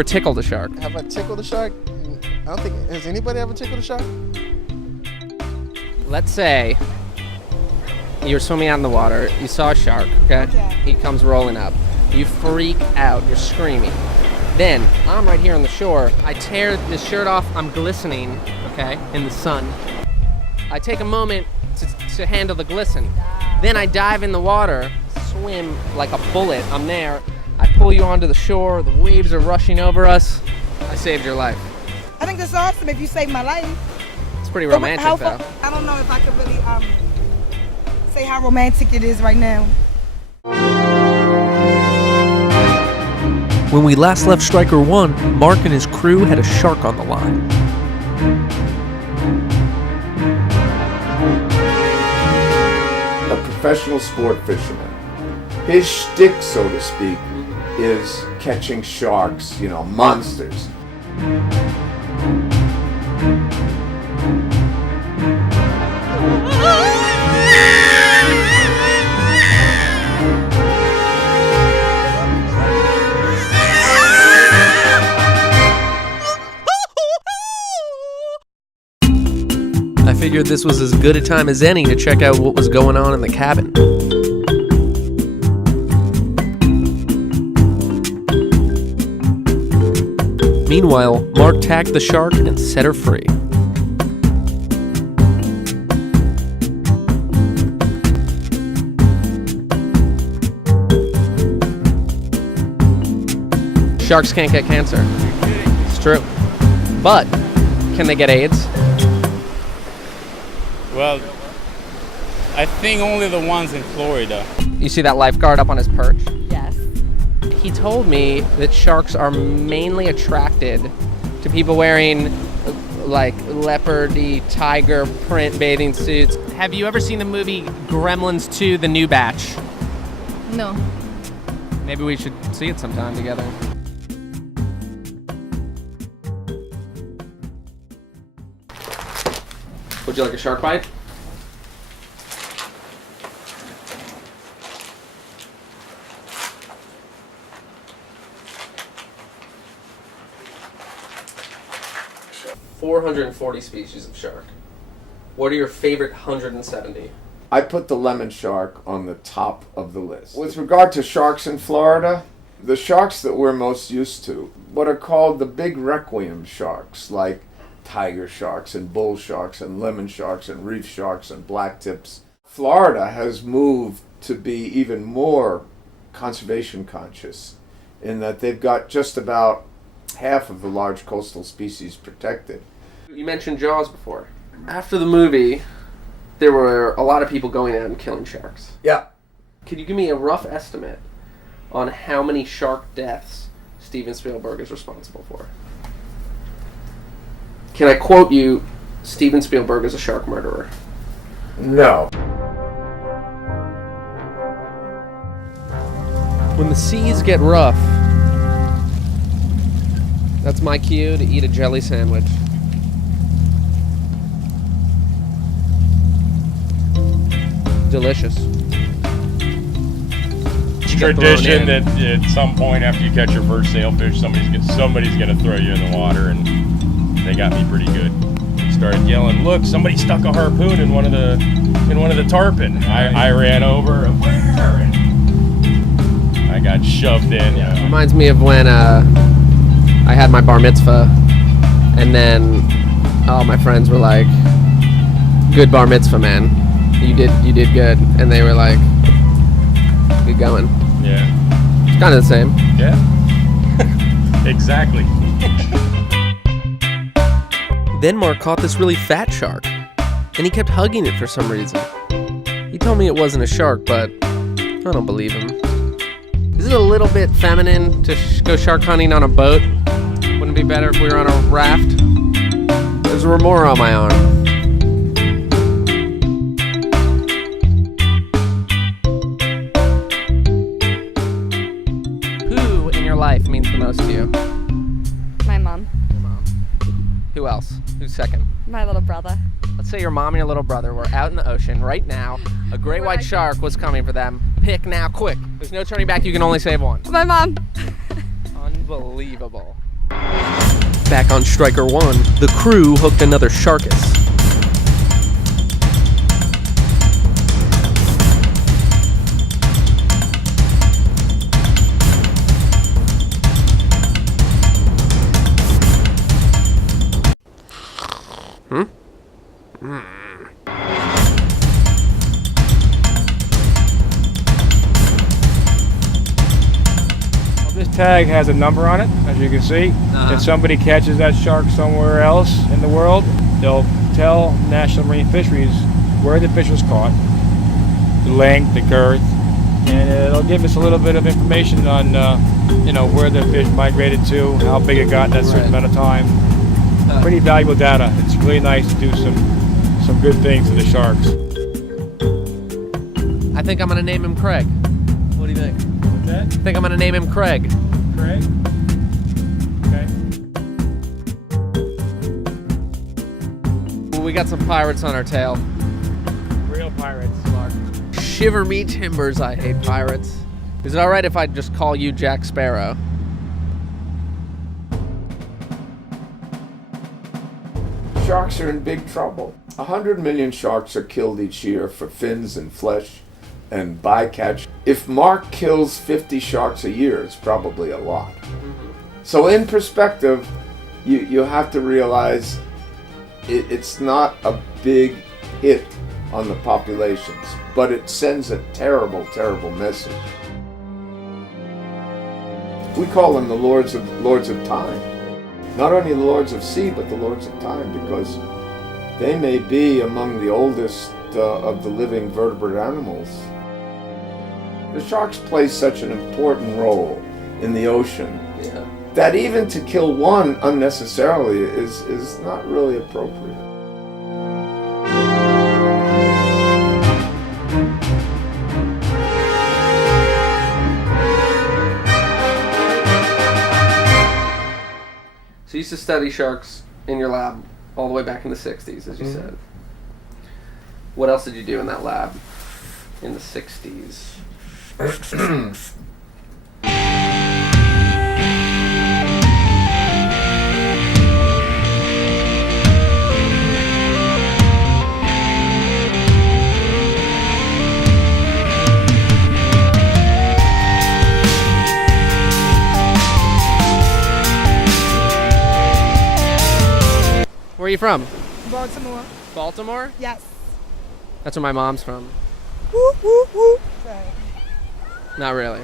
ever tickled a shark? Have I tickled a shark? I don't think, has anybody ever tickled a shark? Let's say you're swimming out in the water, you saw a shark, okay? He comes rolling up. You freak out, you're screaming. Then, I'm right here on the shore, I tear this shirt off, I'm glistening, okay, in the sun. I take a moment to handle the glisten. Then I dive in the water, swim like a bullet, I'm there. I pull you onto the shore, the waves are rushing over us. I saved your life. I think that's awesome if you saved my life. It's pretty romantic though. I don't know if I could really say how romantic it is right now. When we last left Striker 1, Mark and his crew had a shark on the line. A professional sport fisherman. His shtick, so to speak, is catching sharks, monsters. I figured this was as good a time as any to check out what was going on in the cabin. Meanwhile, Mark tagged the shark and set her free. Sharks can't get cancer. It's true. But, can they get AIDS? Well, I think only the ones in Florida. You see that lifeguard up on his perch? Yes. He told me that sharks are mainly attracted to people wearing like leopardy, tiger print bathing suits. Have you ever seen the movie Gremlins 2: The New Batch? No. Maybe we should see it sometime together. Would you like a shark bite? $440 species of shark. What are your favorite 170? I put the lemon shark on the top of the list. With regard to sharks in Florida, the sharks that we're most used to, what are called the big requiem sharks, like tiger sharks and bull sharks and lemon sharks and reef sharks and black tips. Florida has moved to be even more conservation conscious in that they've got just about half of the large coastal species protected. You mentioned Jaws before. After the movie, there were a lot of people going out and killing sharks. Yeah. Could you give me a rough estimate on how many shark deaths Steven Spielberg is responsible for? Can I quote you, Steven Spielberg is a shark murderer? No. When the seas get rough, that's my cue to eat a jelly sandwich. Delicious. Tradition that at some point after you catch your first sailfish, somebody's gonna throw you in the water, and they got me pretty good. Started yelling, "Look, somebody stuck a harpoon in one of the tarpon." I ran over, where? And I got shoved in. Yeah. Reminds me of when I had my bar mitzvah, and then all my friends were like, "Good bar mitzvah, man. You did good," and they were like, "Good going." Yeah. It's kind of the same. Yeah. Exactly. Then Mark caught this really fat shark, and he kept hugging it for some reason. He told me it wasn't a shark, but I don't believe him. Is it a little bit feminine to go shark hunting on a boat? Wouldn't it be better if we were on a raft? There's a remora on my arm. Who in your life means the most to you? My mom. Your mom. Who else? Who's second? My little brother. Let's say your mom and your little brother were out in the ocean right now. A great white shark was coming for them. Pick now, quick. There's no turning back. You can only save one. My mom. Unbelievable. Back on Striker 1, the crew hooked another sharkus. This tag has a number on it, as you can see. If somebody catches that shark somewhere else in the world, they'll tell National Marine Fisheries where the fish was caught, the length, the girth, and it'll give us a little bit of information on, where the fish migrated to, how big it got in that certain amount of time. Pretty valuable data. It's really nice to do some good things to the sharks. I think I'm gonna name him Craig. What do you think? That? I think I'm gonna name him Craig. Craig? Okay. Well, we got some pirates on our tail. Real pirates. Shiver me timbers, I hate pirates. Is it alright if I just call you Jack Sparrow? Sharks are in big trouble. 100 million sharks are killed each year for fins and flesh and bycatch. If Mark kills 50 sharks a year, it's probably a lot. So in perspective, you have to realize it's not a big hit on the populations, but it sends a terrible, terrible message. We call them the Lords of Time. Not only the Lords of Sea, but the Lords of Time, because they may be among the oldest of the living vertebrate animals. The sharks play such an important role in the ocean that even to kill one unnecessarily is not really appropriate. So you used to study sharks in your lab all the way back in the 60s, as you said. What else did you do in that lab in the 60s? Where are you from? Baltimore. Baltimore? Yes. That's where my mom's from. Woo, woo, woo. Sorry. Not really.